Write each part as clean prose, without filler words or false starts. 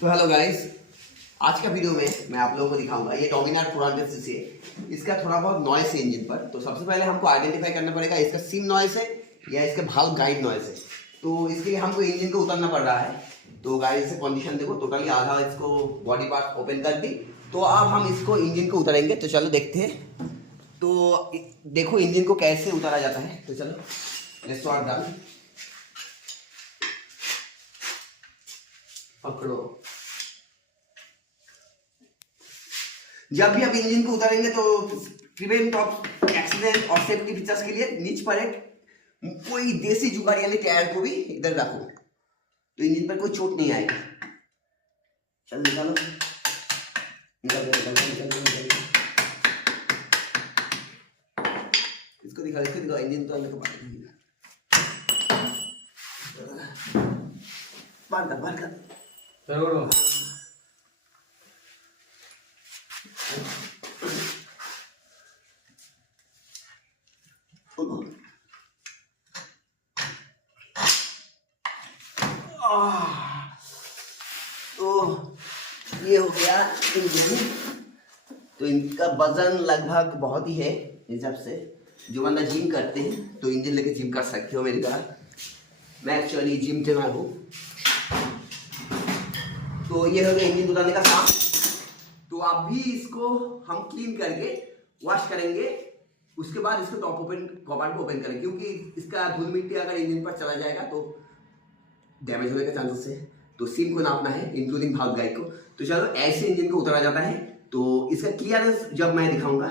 तो hello guys, आज का वीडियो में मैं आप लोगों को दिखाऊंगा ये डोमिनार 400 सीसी है। इसका थोड़ा बहुत नॉइस है इंजन पर। तो सबसे पहले हमको आइडेंटिफाई करना पड़ेगा इसका सिम नॉइस है या इसका भाल्व गाइड नॉइस है। तो इसके लिए हमको इंजन को उतारना पड़ रहा है। तो गाइस से कंडीशन देखो, टोटली आधा इसको बॉडी पार्ट ओपन कर दी। तो अब हम इसको इंजन को उतारेंगे। तो चलो देखते हैं। तो देखो इंजन को कैसे उतारा जाता है। तो चलो लेट्स स्टार्ट डन। पकड़ो। जब भी आप इंजन को उतारेंगे तो प्रिवेंट ऑफ एक्सीडेंट और सेफ्टी फीचर्स के लिए नीच पर एक कोई देसी जुगाड़ यानी टायर को भी इधर रखो, तो इंजन पर कोई चोट नहीं आएगी। चल निकालो, इसको दिखा इंजन उतारने के बाद बार कर तो ये हो गया इंजन। तो इनका वजन लगभग बहुत ही है हिसाब से। जो बंदा जिम करते हैं तो इंजन लेके जिम कर सकते हो मेरी तरह। मैं एक्चुअली जिम ट्रेनर हूँ। तो ये हो गया इंजन उतारने का काम। तो अभी इसको हम क्लीन करके वॉश करेंगे। उसके बाद इसको टॉप ओपन कवर को ओपन करेंगे, क्योंकि इसका धूल मिट्टी अगर इंजन पर चला जाएगा तो डैमेज होने का चांसेस है। तो सिम को नापना है इंक्लूडिंग भाल्व गाइड को। तो चलो ऐसे इंजन को उतारा जाता है। तो इसका क्लियरेंस जब मैं दिखाऊंगा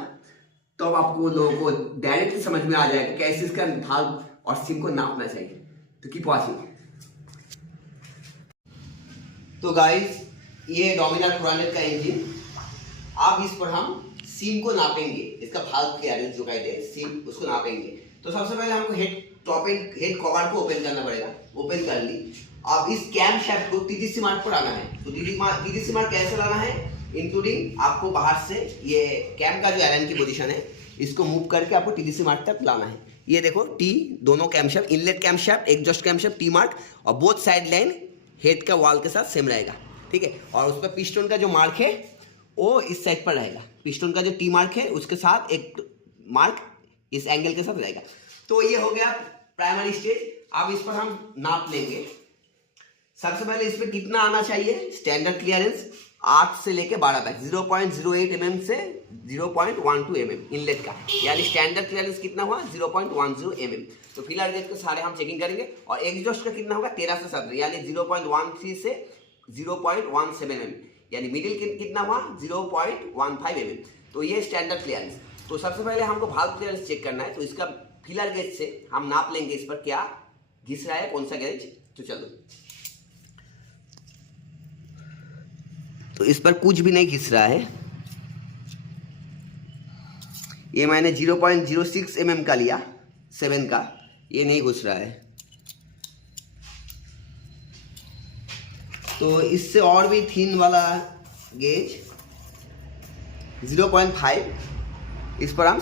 तो अब आपको लोगों को डायरेक्टली समझ में आ जाएगा कैसे इसका भाल्व और सिम को नापना चाहिए। तो कीप वॉचिंग। तो गाइस, ये डोमिनार 400 का इंजन। अब इस पर हम सिम को नापेंगे। इसका भाल्व क्लियरेंस जो गाइड है सिम, उसको नापेंगे। तो सबसे पहले हमको हेड कवर को ओपन करना पड़ेगा। ओपन कर ली। अब इस कैम शाफ्ट को टीटीसी मार्क पर आना है। तो टीटीसी मार्क कैसे लाना है, इंक्लूडिंग आपको बाहर से ये कैम का जो एलन की पोजीशन है इसको मूव करके आपको टीटीसी मार्क तक लाना है। ये देखो टी, दोनों cam shaft, inlet cam shaft, exhaust cam shaft, T mark, और बोथ साइड लाइन हेड का वॉल के साथ सेम रहेगा। ठीक है। और उस पर पिस्टन का जो मार्क है वो इस साइड पर रहेगा। पिस्टन का जो टी मार्क है उसके साथ एक मार्क इस एंगल के साथ रहेगा। तो ये हो गया प्राइमरी स्टेज। अब इस पर हम नाप लेंगे। सबसे पहले इस पर कितना आना चाहिए, स्टैंडर्ड क्लियरेंस 8 से लेके 12 तक, 0.08 mm से 0.12 mm इनलेट का, यानी स्टैंडर्ड क्लियरेंस कितना हुआ 0.10 mm। तो फिलहाल गेट को सारे हम चेकिंग करेंगे। और एग्जॉस्ट का कितना होगा 13 से 17, यानी 0.13 से 0.17 mm, यानी मिडिल कितना हुआ 0.15 mm। तो ये स्टैंडर्ड क्लियरेंस। तो सबसे पहले हमको भाल्व क्लियरेंस चेक करना है। तो इसका फिलर गेज से हम नाप लेंगे इस पर क्या घिस रहा है, कौन सा गेज। तो चलो, तो इस पर कुछ भी नहीं घिस रहा है। ये मैंने 0.06 mm का लिया, 7 का, ये नहीं घुस रहा है। तो इससे और भी थिन वाला गेज 0.5, इस पर हम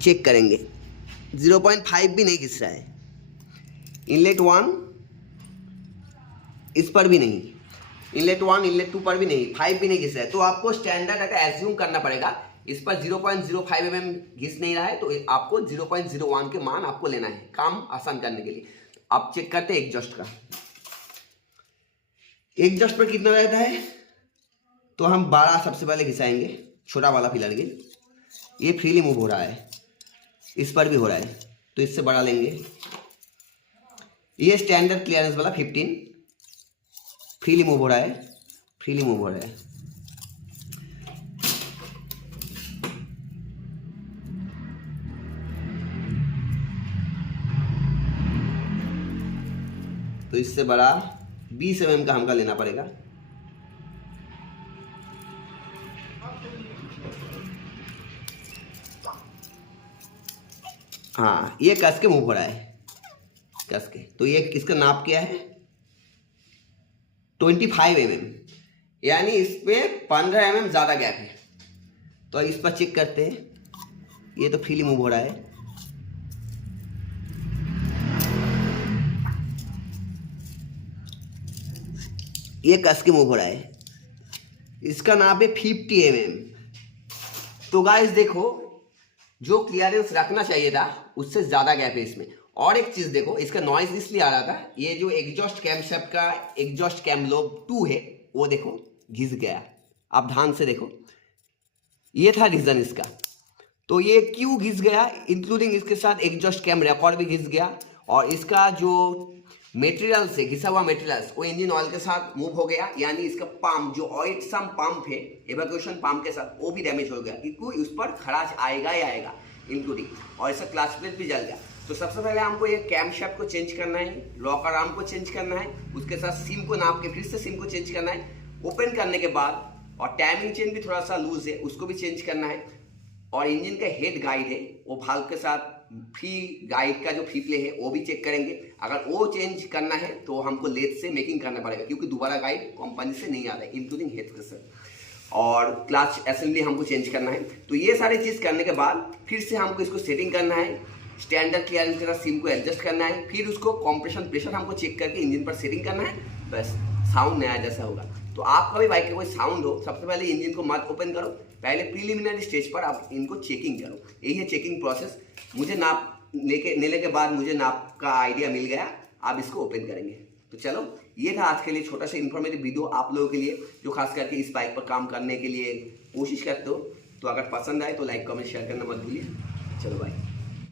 चेक करेंगे। 0.5 भी नहीं घिस रहा है। इनलेट 1, इस पर भी नहीं। इनलेट 1, इनलेट 2 पर भी नहीं, 5 भी नहीं घिस रहा है। तो आपको स्टैंडर्ड अगर एज्यूम करना पड़ेगा। इस पर 0.05 mm घिस नहीं रहा है तो आपको 0.01 के मान आपको लेना है, काम आसान करने के लिए। आप चेक करते हैं एग्जॉस्ट का। एग्जॉस्ट पर कितना रहता है, तो हम 12 सबसे पहले घिसाएंगे, छोटा वाला फिलर गेज। ये फ्रीली मूव हो रहा है, इस पर भी हो रहा है, तो इससे बड़ा लेंगे। ये स्टैंडर्ड क्लियरेंस वाला 15 फ्रीली मूव हो रहा है, फ्रीली मूव हो रहा है। तो इससे बड़ा 20 mm का हमका लेना पड़ेगा। हाँ, ये कस के मूव हो रहा है, कस के। तो ये इसका नाप क्या है 25 mm, यानी इस पे 15 mm ज़्यादा गैप है। तो इस पर चेक करते हैं। ये तो फ्रीली मूव हो रहा है। ये कस के मूव हो रहा है, इसका नाप है 50 mm। तो गाइस देखो, जो क्लियरेंस रखना चाहिए था उससे ज़्यादा गैप है इसमें। और एक चीज़ देखो, इसका नॉइज इसलिए आ रहा था, ये जो एग्जॉस्ट कैम शेफ्ट का एग्जॉस्ट कैम लोब 2 है वो देखो घिस गया। आप ध्यान से देखो, ये था रीज़न इसका। तो ये क्यों घिस गया, इंक्लूडिंग इसके साथ एग्जॉस्ट कैम रिकॉर्ड भी घिस गया, और इसका जो मटेरियल से घिसा हुआ मटेरियल्स वो इंजन ऑयल के साथ मूव हो गया, यानी इसका पंप जो ऑयल सम पंप है इवैक्यूएशन पंप के साथ वो भी डैमेज हो गया, क्योंकि उस पर खराश आएगा ही आएगा इंक्लूडिंग, और इसका क्लच प्लेट भी जल गया। तो सबसे पहले हमको ये कैम शाफ्ट को चेंज करना है, लॉकर आर्म को चेंज करना है, उसके साथ सिम को नाप के फिर से सिम को चेंज करना है, ओपन करने के बाद, और टाइमिंग चेन भी थोड़ा सा लूज है उसको भी चेंज करना है, और इंजन का हेड गाइड है वो भाल्व के साथ फी गाइड का जो फी प्ले है वो भी चेक करेंगे। अगर वो चेंज करना है तो हमको लेथ से मेकिंग करना पड़ेगा, क्योंकि दोबारा गाइड कंपनी से नहीं आता है, इंक्लूडिंग हेड के साथ, और क्लच असेंबली हमको चेंज करना है। तो ये सारी चीज़ करने के बाद फिर से हमको इसको सेटिंग करना है, स्टैंडर्ड क्लियरेंस के साथ सिम को एडजस्ट करना है, फिर उसको कंप्रेशन प्रेशर हमको चेक करके इंजन पर सेटिंग करना है, बस साउंड नया जैसा होगा। तो आपका भी बाइक का कोई साउंड हो, सबसे पहले इंजन को मत ओपन करो, पहले प्रीलिमिनरी स्टेज पर आप इनको चेकिंग करो। यही है चेकिंग प्रोसेस। मुझे नाप लेने के बाद मुझे नाप का आइडिया मिल गया, आप इसको ओपन करेंगे। तो चलो, ये था आज के लिए छोटा सा इन्फॉर्मेटिव वीडियो आप लोगों के लिए, जो खास करके इस बाइक पर काम करने के लिए कोशिश करते हो। तो अगर पसंद आए तो लाइक कमेंट शेयर करना मत भूलिए। चलो बाय।